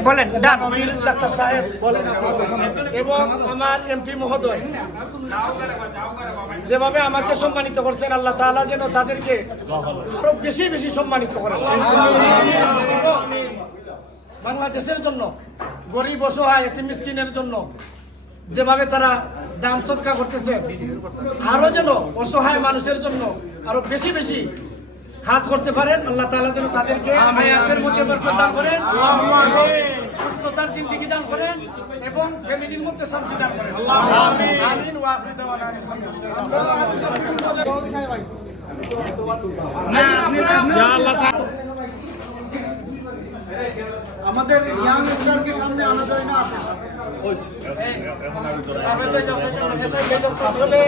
বলেন ডাক্তার সাহেব এবং আমার এমপি মহোদয় যেভাবে আমাকে সম্মানিত করছেন আল্লাহ তাআলা যেন তাদেরকে আরও বেশি বেশি সম্মানিত করেন। বাংলাদেশের জন্য গরিব অসহায় এতিম মিসকিনের জন্য যেভাবে তারা দান সৎকা করতেছে আরও যেন অসহায় মানুষের জন্য আরও বেশি বেশি কাজ করতে পারেন আল্লাহ তাআলা যেন তাদেরকে হায়াতের মধ্যে বরকত দান করেন সুস্থতার জিন্দিগি দান করেন এবং ফ্যামিলির মধ্যে শান্তি দান করেন। আমিন ওয়া আখিরু দাওয়ানা আমাদের ইয়াং স্টারকে সামনে আনা যায় না আসে আসলে